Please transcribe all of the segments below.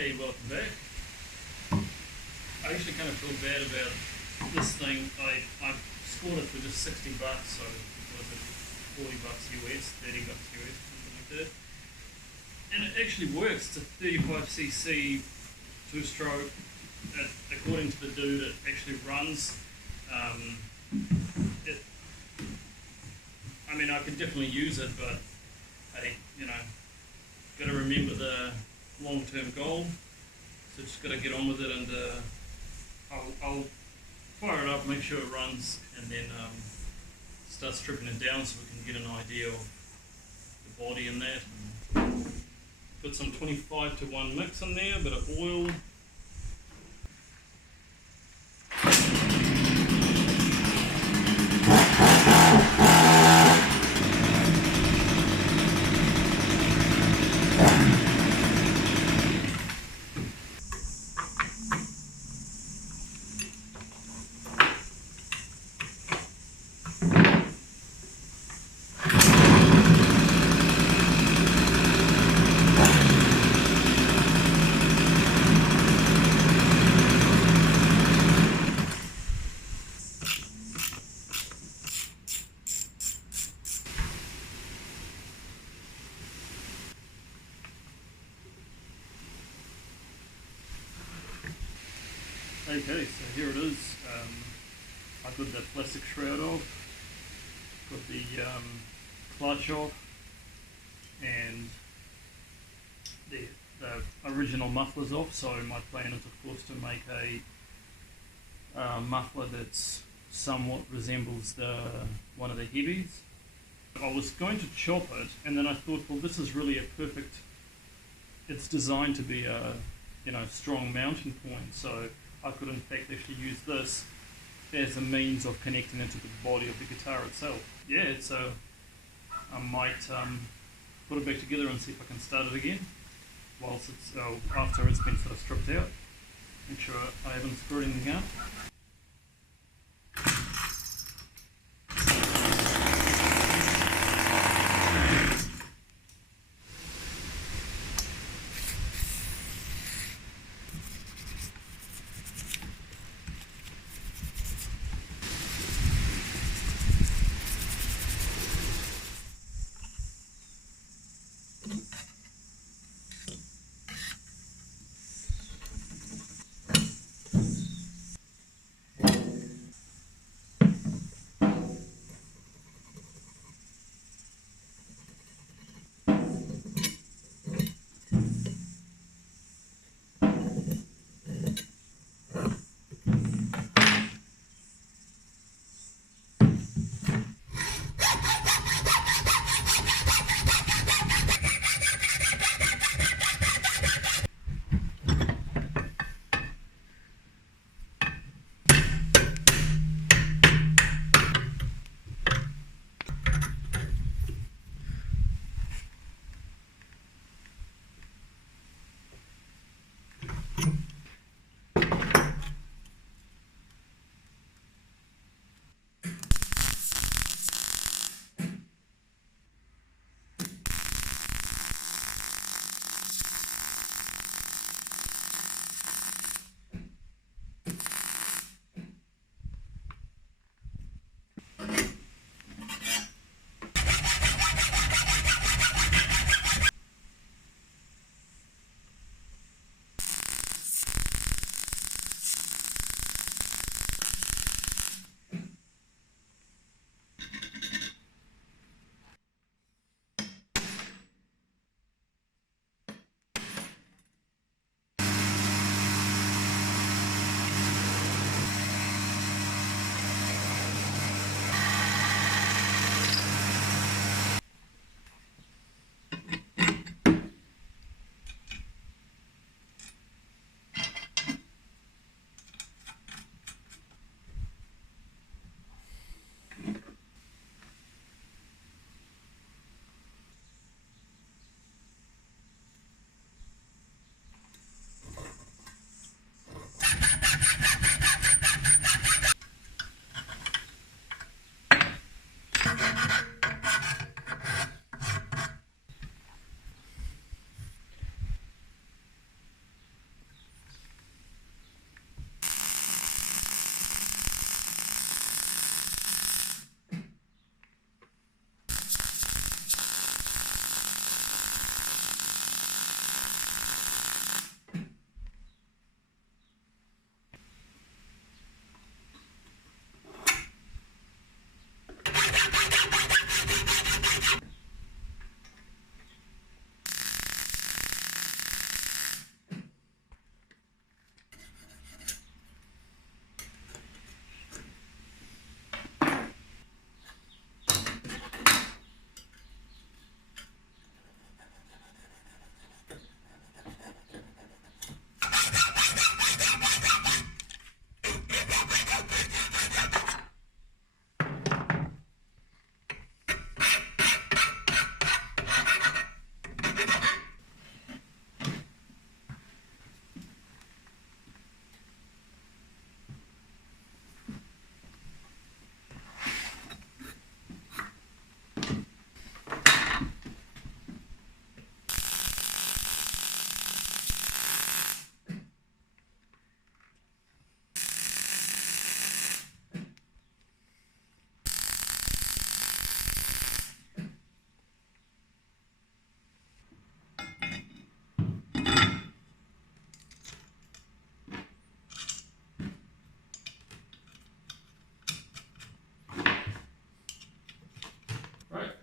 Hey, welcome back. I actually kind of feel bad about this thing. I scored it for just 60 bucks, so what was it, 40 bucks US, 30 bucks US, something like that. And it actually works. It's a 35cc two-stroke. According to the dude, it actually runs. I mean, I could definitely use it, but hey, you know, got to remember the long-term goal. So just got to get on with it, and I'll fire it up, make sure it runs, and then start stripping it down so we can get an idea of the body in that. Put some 25-to-1 mix in there, a bit of oil. Okay, so here it is. I got the plastic shroud off, got the clutch off, and the original muffler's off. So my plan is, of course, to make a muffler that's somewhat resembles one of the heavies. I was going to chop it, and then I thought, well, this is really a perfect. It's designed to be a strong mounting point, so I could in fact actually use this as a means of connecting it to the body of the guitar itself. Yeah, so I might put it back together and see if I can start it again whilst it's after it's been sort of stripped out. Make sure I haven't screwed anything up.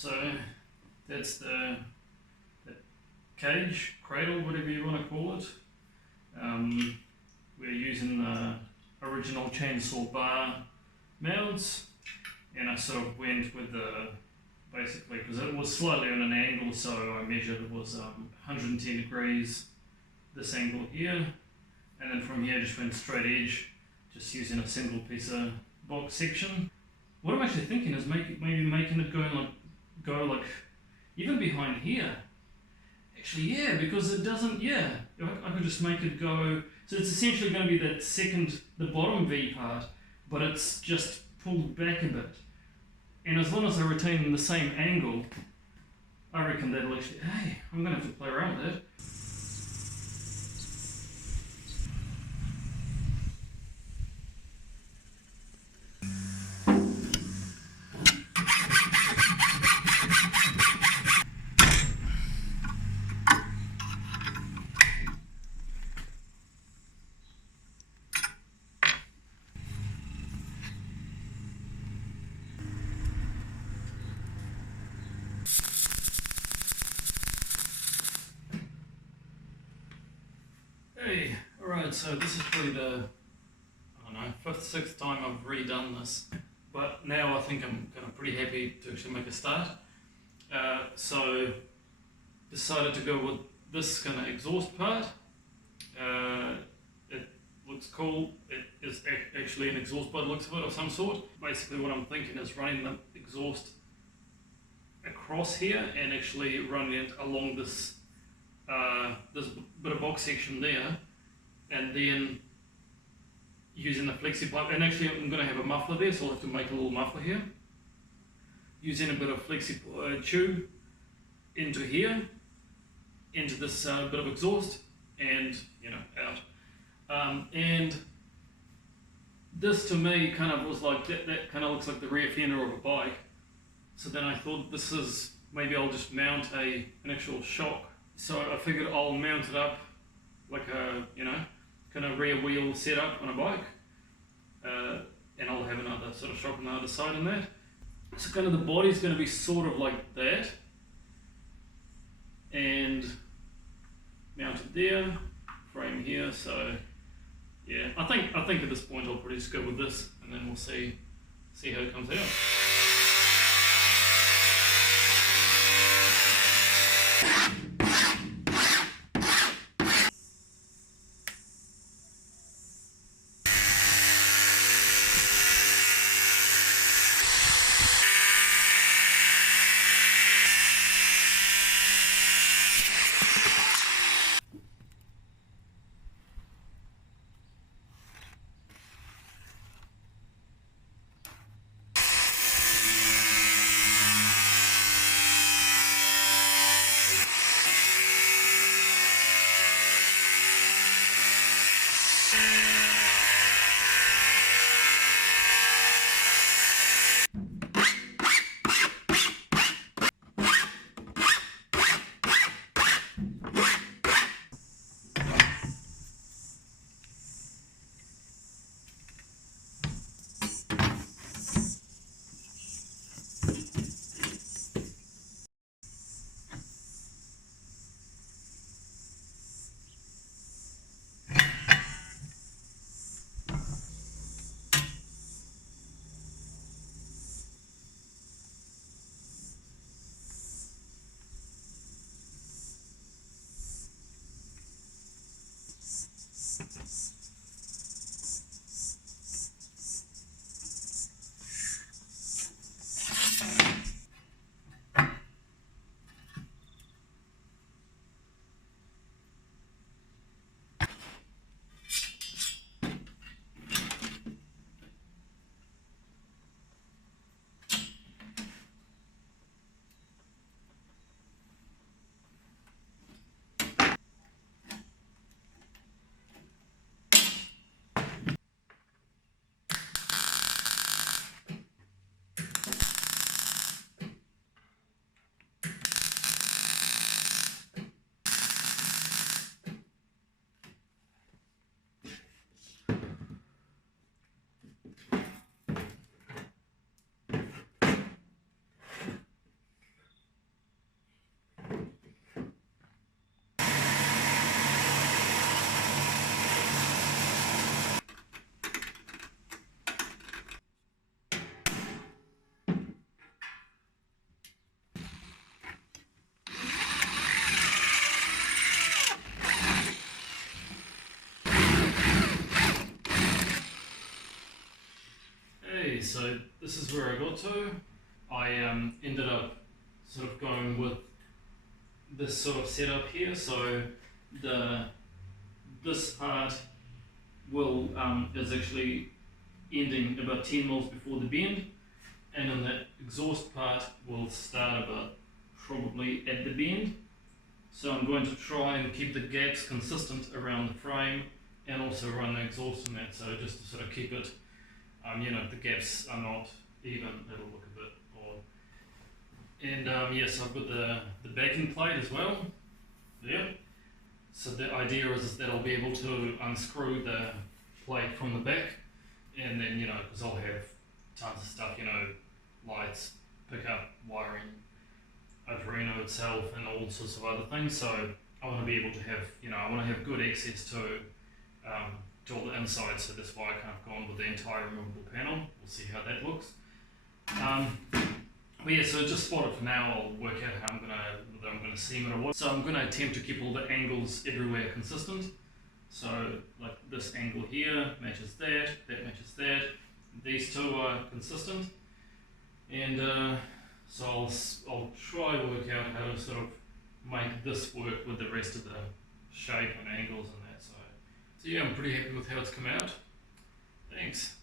So that's the cage, cradle, whatever you want to call it. We're using the original chainsaw bar mounts, and I sort of went with the, basically, because it was slightly on an angle, so I measured it was 110 degrees, this angle here, and then from here just went straight edge, just using a single piece of box section. What I'm actually thinking is maybe making it go like even behind here. Actually, yeah, because it doesn't, yeah, I could just make it go, so it's essentially going to be that the bottom V part, but it's just pulled back a bit. And as long as I retain the same angle, I reckon that'll actually, hey, I'm going to have to play around with that. Hey, alright, so this is probably the, I don't know, 5th, 6th time I've redone this, but now I think I'm kind of pretty happy to actually make a start. So decided to go with this kind of exhaust part. It looks cool. It is actually an exhaust by the looks of it of some sort. Basically what I'm thinking is running the exhaust across here and actually running it along this this bit of box section there, and then using the flexi pipe, and actually I'm going to have a muffler there, so I'll have to make a little muffler here, using a bit of flexi tube into here, into this bit of exhaust, and out. And this to me kind of was like, that kind of looks like the rear fender of a bike, so then I thought this is, maybe I'll just mount an actual shock. So I figured I'll mount it up like a, kind of rear wheel setup on a bike, and I'll have another sort of shock on the other side on that. So kind of the body's going to be sort of like that, and mounted there, frame here. So yeah, I think at this point I'll probably just go with this, and then we'll see how it comes out. Okay, so this is where I got to. I ended up sort of going with this sort of setup here. So this part will is actually ending about 10 mils before the bend, and then that exhaust part will start about probably at the bend. So I'm going to try and keep the gaps consistent around the frame and also run the exhaust in that, so just to sort of keep it, if the gaps are not even, it'll look a bit odd. And yes, I've got the backing plate as well, there. So the idea is that I'll be able to unscrew the plate from the back, and then, because I'll have tons of stuff, lights, pickup, wiring, Arduino itself, and all sorts of other things. So I want to be able to have, I want to have good access to all the inside. So that's why I kind of gone with the entire removable panel. We'll see how that looks. But yeah, so just spot it for now. I'll work out how whether I'm gonna seam it or what. So I'm gonna attempt to keep all the angles everywhere consistent. So like this angle here matches that matches that. These two are consistent, and so I'll try to work out how to sort of make this work with the rest of the shape and angles and that. So yeah, I'm pretty happy with how it's come out. Thanks.